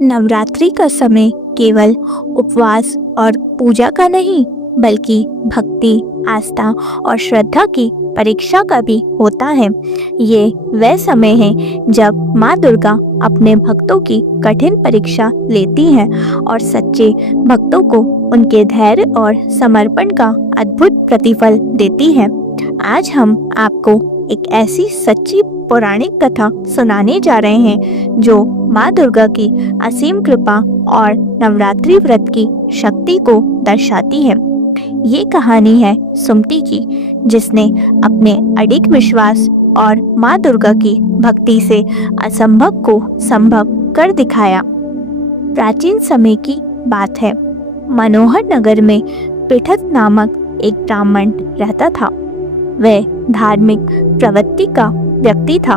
नवरात्रि का समय केवल उपवास और पूजा का नहीं, बल्कि भक्ति, आस्था और श्रद्धा की परीक्षा का भी होता है। ये वह समय है जब माँ दुर्गा अपने भक्तों की कठिन परीक्षा लेती हैं और सच्चे भक्तों को उनके धैर्य और समर्पण का अद्भुत प्रतिफल देती है। आज हम आपको एक ऐसी सच्ची पौराणिक कथा सुनाने जा रहे हैं जो माँ दुर्गा की असीम कृपा और नवरात्रि व्रत की शक्ति को दर्शाती है। ये कहानी है सुमति की, जिसने अपने अडिग विश्वास और माँ दुर्गा की भक्ति से असंभव को संभव कर दिखाया। प्राचीन समय की बात है। मनोहर नगर में पृथक नामक एक ब्राह्मण रहता था। वह धार्मिक प्रवृत्ति का व्यक्ति था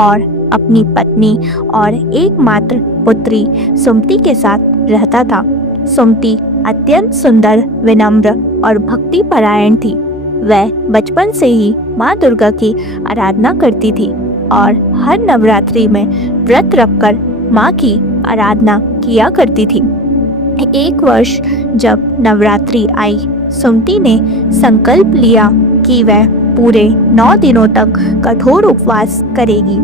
और अपनी पत्नी और एकमात्र पुत्री सुमति के साथ रहता था। सुमति अत्यंत सुंदर, विनम्र और भक्ति परायण थी। वह बचपन से ही माँ दुर्गा की आराधना करती थी और हर नवरात्रि में व्रत रखकर माँ की आराधना किया करती थी। एक वर्ष जब नवरात्रि आई, सुमति ने संकल्प लिया कि वह पूरे 9 दिनों तक कठोर उपवास करेगी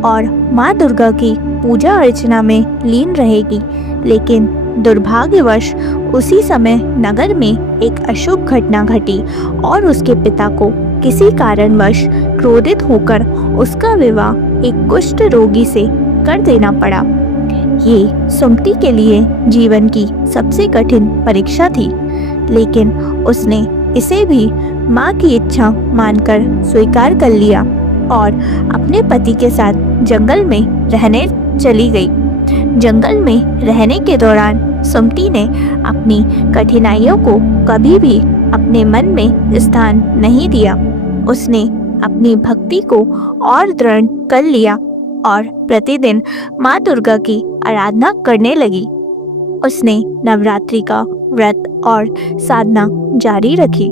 और माँ दुर्गा की पूजा अर्चना में लीन रहेगी। लेकिन दुर्भाग्यवश उसी समय नगर में एक अशुभ घटना घटी और उसके पिता को किसी कारणवश क्रोधित होकर उसका विवाह एक कुष्ठ रोगी से कर देना पड़ा। ये सुमति के लिए जीवन की सबसे कठिन परीक्षा थी, लेकिन उसने इसे भी माँ की इच्छा मानकर स्वीकार कर लिया और अपने पति के साथ जंगल में रहने चली गई। जंगल में रहने के दौरान सुमति ने अपनी कठिनाइयों को कभी भी अपने मन में स्थान नहीं दिया। उसने अपनी भक्ति को और दृढ़ कर लिया और प्रतिदिन माँ दुर्गा की आराधना करने लगी। उसने नवरात्रि का व्रत और साधना जारी रखी।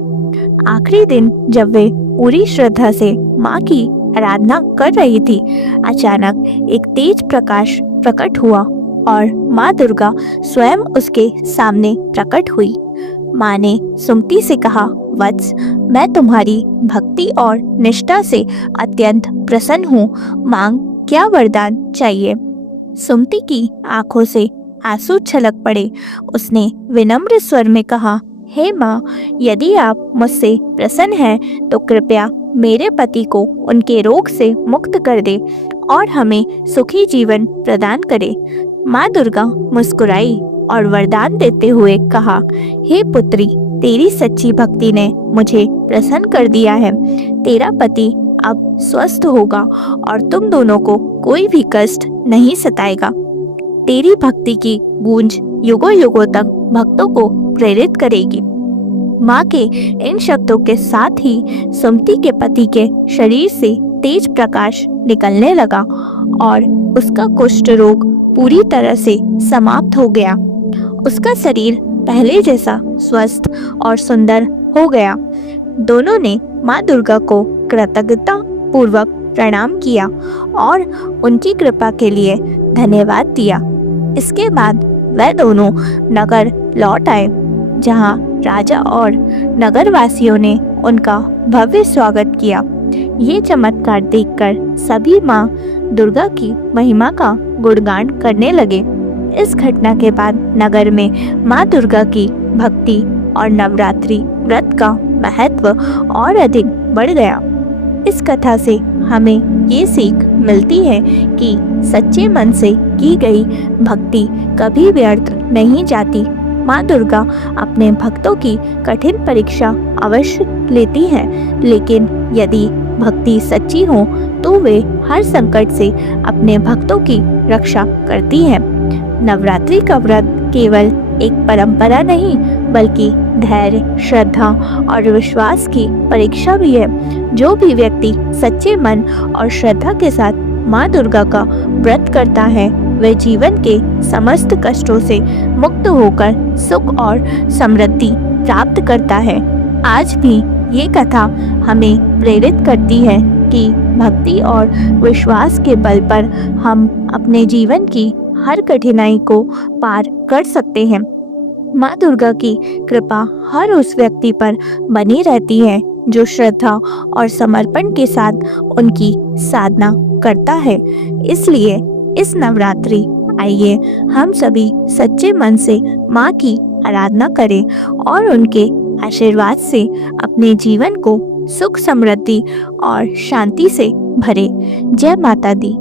आखिरी दिन जब वे पूरी श्रद्धा से माँ की आराधना कर रही थी, अचानक एक तेज प्रकाश प्रकट हुआ और माँ दुर्गा स्वयं उसके सामने प्रकट हुई। माँ ने सुमति से कहा, वत्स, मैं तुम्हारी भक्ति और निष्ठा से अत्यंत प्रसन्न हूँ। मांग, क्या वरदान चाहिए? सुमति की आंखों से आंसू छलक पड़े। उसने विनम्र स्वर में कहा, हे माँ, यदि आप मुझसे प्रसन्न हैं तो कृपया मेरे पति को उनके रोग से मुक्त कर दे और हमें सुखी जीवन प्रदान करे। माँ दुर्गा मुस्कुराई और वरदान देते हुए कहा, हे पुत्री, तेरी सच्ची भक्ति ने मुझे प्रसन्न कर दिया है। तेरा पति अब स्वस्थ होगा और तुम दोनों को कोई भी कष्ट नहीं सताएगा। तेरी भक्ति की गूंज युगों युगों तक भक्तों को प्रेरित करेगी। माँ के इन शब्दों के साथ ही सुमति के पति के शरीर से तेज प्रकाश निकलने लगा और उसका कुष्ठ रोग पूरी तरह से समाप्त हो गया। उसका शरीर पहले जैसा स्वस्थ और सुंदर हो गया। दोनों ने माँ दुर्गा को कृतज्ञता पूर्वक प्रणाम किया और उनकी कृपा के लिए धन्यवाद दिया। इसके बाद वह दोनों नगर लौट आए, जहां राजा और नगरवासियों ने उनका भव्य स्वागत किया। ये चमत्कार देखकर सभी माँ दुर्गा की महिमा का गुणगान करने लगे। इस घटना के बाद नगर में माँ दुर्गा की भक्ति और नवरात्रि व्रत का महत्व और अधिक बढ़ गया। इस कथा से हमें ये सीख मिलती है कि सच्चे मन से की गई भक्ति कभी व्यर्थ नहीं जाती। माँ दुर्गा अपने भक्तों की कठिन परीक्षा अवश्य लेती हैं, लेकिन यदि भक्ति सच्ची हो तो वे हर संकट से अपने भक्तों की रक्षा करती हैं। नवरात्रि का व्रत केवल एक परंपरा नहीं, बल्कि धैर्य, श्रद्धा और विश्वास की परीक्षा भी है। जो भी व्यक्ति सच्चे मन और श्रद्धा के साथ माँ दुर्गा का व्रत करता है, वह जीवन के समस्त कष्टों से मुक्त होकर सुख और समृद्धि प्राप्त करता है। आज भी ये कथा हमें प्रेरित करती है कि भक्ति और विश्वास के बल पर हम अपने जीवन की हर कठिनाई को पार कर सकते हैं। माँ दुर्गा की कृपा हर उस व्यक्ति पर बनी रहती है जो श्रद्धा और समर्पण के साथ उनकी साधना करता है। इसलिए इस नवरात्रि आइए हम सभी सच्चे मन से माँ की आराधना करें और उनके आशीर्वाद से अपने जीवन को सुख समृद्धि और शांति से भरे। जय माता दी।